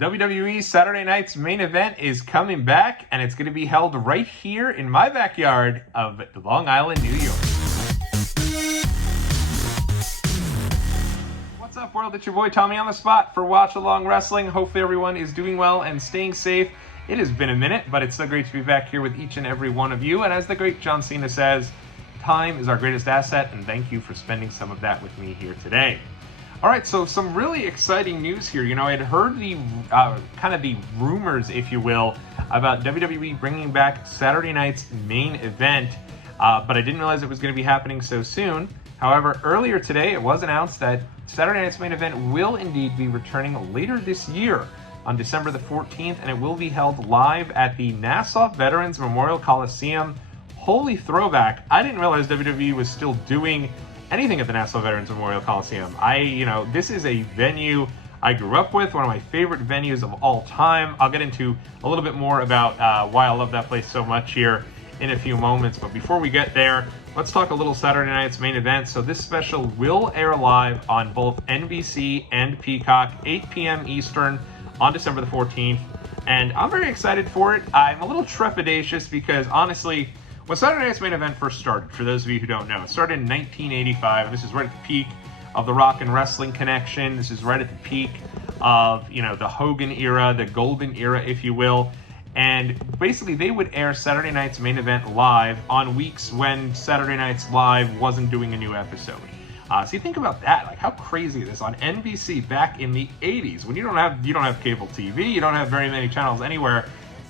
WWE Saturday night's main event is coming back, and it's going to be held right here in my backyard of Long Island, New York. What's up, world? It's your boy Tommy on the spot for Watch Along Wrestling. Hopefully everyone is doing well and staying safe. It has been a minute, but it's so great to be back here with each and every one of you. And as the great John Cena says, time is our greatest asset, and thank you for spending some of that with me here today. All right, so some really exciting news here. You know, I had heard the kind of the rumors, if you will, about WWE bringing back Saturday night's main event, but I didn't realize it was going to be happening so soon. However, earlier today, it was announced that Saturday night's main event will indeed be returning later this year on December the 14th, and it will be held live at the Nassau Veterans Memorial Coliseum. Holy throwback. I didn't realize WWE was still doing anything at the Nassau Veterans Memorial Coliseum. This is a venue I grew up with, one of my favorite venues of all time. I'll get into a little bit more about why I love that place so much here in a few moments. But before we get there, let's talk a little Saturday night's main event. So this special will air live on both NBC and Peacock, 8 p.m. Eastern on December the 14th. And I'm very excited for it. I'm a little trepidatious because honestly, when Saturday night's main event first started, for those of you who don't know, it started in 1985, and this is right at the peak of the Rock and Wrestling connection. This is right at the peak of, the Hogan era, the golden era, if you will. And basically, they would air Saturday night's main event live on weeks when Saturday Night's Live wasn't doing a new episode. So you think about that, like how crazy it is on NBC back in the 80s, when you don't have cable TV, you don't have very many channels anywhere.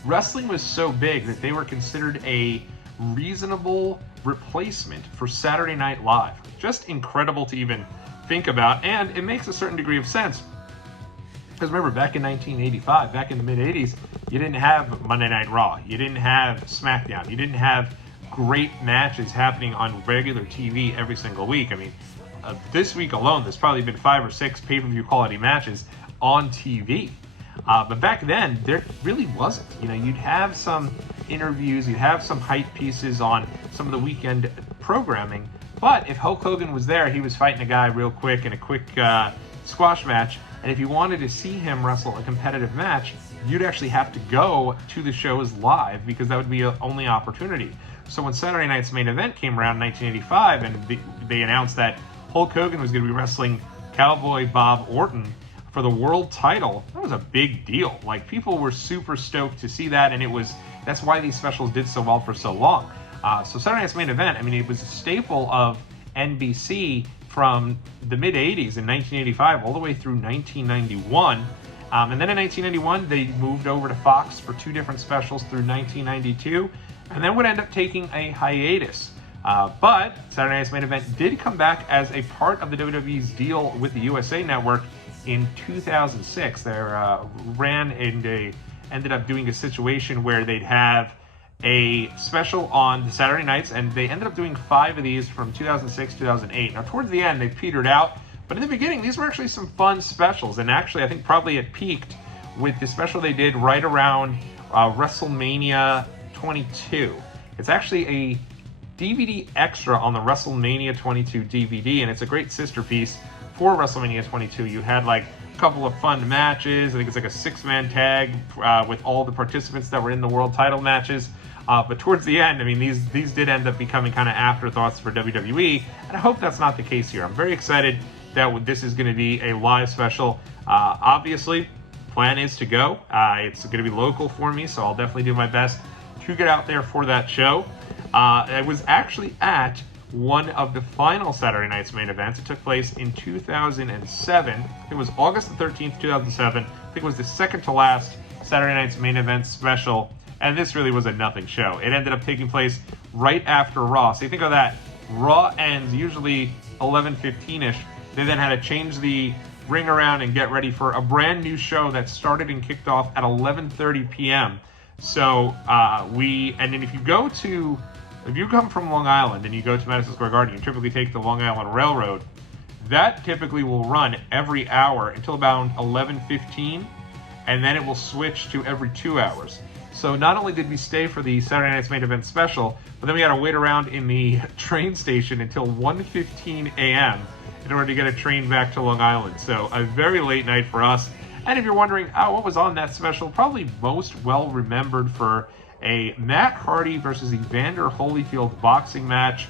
Wrestling was so big that they were considered a reasonable replacement for Saturday Night Live. Just incredible to even think about, and it makes a certain degree of sense. Because remember, back in 1985, back in the mid-80s, you didn't have Monday Night Raw, you didn't have SmackDown, you didn't have great matches happening on regular TV every single week. I mean, this week alone, there's probably been 5 or 6 pay-per-view quality matches on TV. But back then, there really wasn't. You'd have some interviews, you'd have some hype pieces on some of the weekend programming, but if Hulk Hogan was there, he was fighting a guy real quick in a quick squash match, and if you wanted to see him wrestle a competitive match, you'd actually have to go to the shows live because that would be the only opportunity. So when Saturday night's main event came around in 1985 and they announced that Hulk Hogan was going to be wrestling Cowboy Bob Orton for the world title, that was a big deal. Like, people were super stoked to see that, and that's why these specials did so well for so long. So Saturday night's main event, it was a staple of NBC from the mid-80s in 1985 all the way through 1991. And then in 1991, they moved over to Fox for 2 different specials through 1992, and then would end up taking a hiatus. But Saturday night's main event did come back as a part of the WWE's deal with the USA Network in 2006. They ran and they ended up doing a situation where they'd have a special on the Saturday nights, and they ended up doing 5 of these from 2006 2008. Now towards the end they petered out, but in the beginning these were actually some fun specials, and actually I think probably it peaked with the special they did right around WrestleMania 22. It's actually a DVD extra on the WrestleMania 22 DVD, and it's a great sister piece for WrestleMania 22. You had like a couple of fun matches. I think it's like a 6-man tag with all the participants that were in the world title matches. But towards the end, these did end up becoming kind of afterthoughts for WWE, and I hope that's not the case here. I'm very excited that this is going to be a live special. Obviously, plan is to go. It's going to be local for me, so I'll definitely do my best to get out there for that show. I was actually at one of the final Saturday night's main events. It took place in 2007. It was August the 13th, 2007. I think it was the second to last Saturday night's main event special, and this really was a nothing show. It ended up taking place right after Raw. So you think of that, Raw ends usually 11:15ish. They then had to change the ring around and get ready for a brand new show that started and kicked off at 11:30 p.m. So and then if you come from Long Island and you go to Madison Square Garden, you typically take the Long Island Railroad. That typically will run every hour until about 11:15, and then it will switch to every 2 hours. So not only did we stay for the Saturday night's main event special, but then we had to wait around in the train station until 1:15 a.m. in order to get a train back to Long Island. So a very late night for us. And if you're wondering, oh, what was on that special, probably most well remembered for a Matt Hardy versus Evander Holyfield boxing match.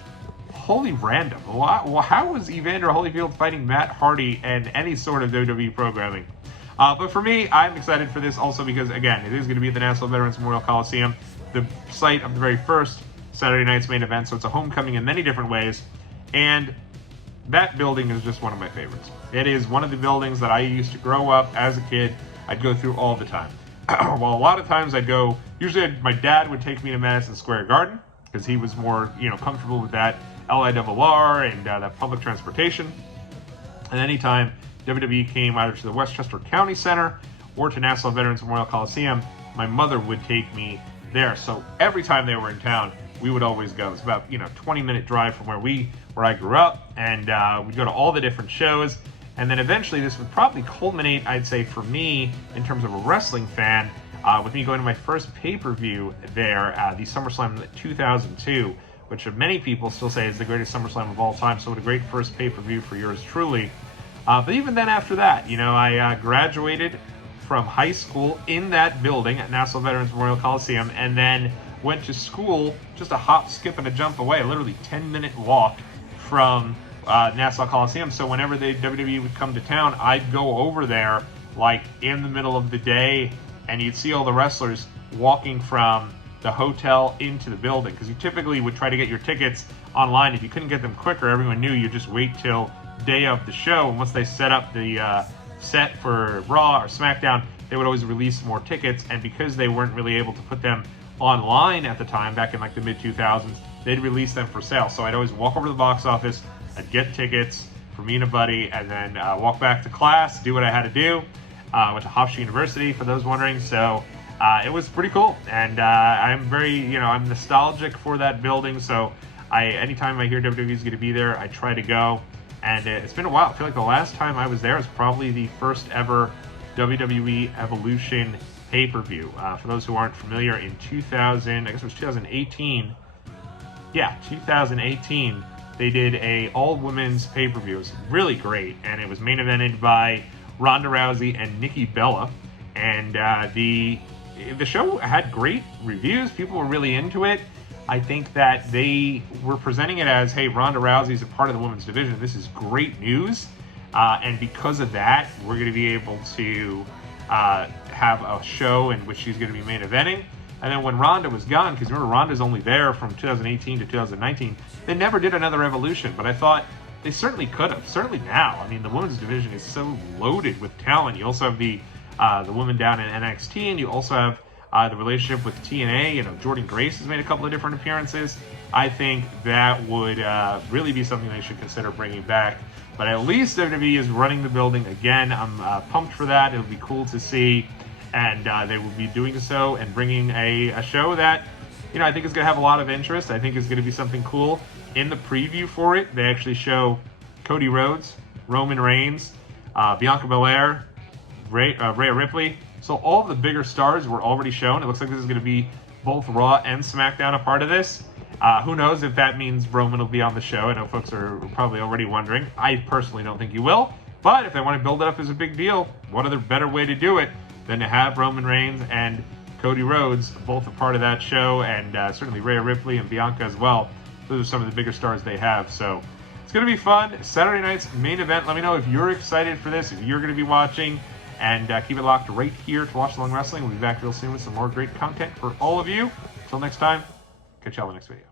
Holy random. How was Evander Holyfield fighting Matt Hardy in any sort of WWE programming? But for me, I'm excited for this also because, again, it is going to be at the Nassau Veterans Memorial Coliseum, the site of the very first Saturday night's main event, so it's a homecoming in many different ways. And that building is just one of my favorites. It is one of the buildings that I used to grow up as a kid. I'd go through all the time. Well, a lot of times I'd go, usually my dad would take me to Madison Square Garden because he was more, comfortable with that LIRR and that public transportation. And anytime WWE came either to the Westchester County Center or to Nassau Veterans Memorial Coliseum, my mother would take me there. So every time they were in town, we would always go. It's about 20-minute drive from where I grew up, and we'd go to all the different shows. And then eventually, this would probably culminate, I'd say, for me in terms of a wrestling fan, with me going to my first pay-per-view there, the SummerSlam 2002, which many people still say is the greatest SummerSlam of all time. So what a great first pay-per-view for yours truly. But even then, after that, I graduated from high school in that building at Nassau Veterans Memorial Coliseum, and then went to school just a hop, skip, and a jump away, literally 10-minute walk from Nassau Coliseum. So whenever the WWE would come to town, I'd go over there like in the middle of the day, and you'd see all the wrestlers walking from the hotel into the building, because you typically would try to get your tickets online. If you couldn't get them quicker, everyone knew you'd just wait till day of the show, and once they set up the set for Raw or SmackDown, they would always release more tickets. And because they weren't really able to put them online at the time, back in like the mid-2000s, they'd release them for sale. So I'd always walk over to the box office, I'd get tickets for me and a buddy, and then walk back to class, do what I had to do. Went to Hofstra University, for those wondering. So it was pretty cool, and I'm very, I'm nostalgic for that building. So anytime I hear WWE is going to be there, I try to go. And it's been a while. I feel like the last time I was there was probably the first ever WWE Evolution pay-per-view. For those who aren't familiar, in 2000, I guess it was 2018. Yeah, 2018, they did a all-women's pay-per-view. It was really great, and it was main evented by Ronda Rousey and Nikki Bella. And the show had great reviews. People were really into it. I think that they were presenting it as, hey, Ronda Rousey is a part of the women's division. This is great news. And because of that, we're going to be able to have a show in which she's going to be main eventing. And then when Ronda was gone, because remember, Ronda's only there from 2018 to 2019, they never did another Evolution. But I thought they certainly could have. Certainly now. I mean, the women's division is so loaded with talent. You also have the women down in NXT, and you also have the relationship with TNA. Jordan Grace has made a couple of different appearances. I think that would really be something they should consider bringing back. But at least WWE is running the building again. I'm pumped for that. It'll be cool to see. And they will be doing so and bringing a show that, I think is going to have a lot of interest. I think is going to be something cool. In the preview for it, they actually show Cody Rhodes, Roman Reigns, Bianca Belair, Rhea Ripley. So all the bigger stars were already shown. It looks like this is going to be both Raw and SmackDown a part of this. Who knows if that means Roman will be on the show. I know folks are probably already wondering. I personally don't think he will. But if they want to build it up as a big deal, what other better way to do it than to have Roman Reigns and Cody Rhodes both a part of that show, and certainly Rhea Ripley and Bianca as well. Those are some of the bigger stars they have. So it's going to be fun. Saturday night's main event. Let me know if you're excited for this, if you're going to be watching. And keep it locked right here to Watch Along Wrestling. We'll be back real soon with some more great content for all of you. Until next time, catch y'all in the next video.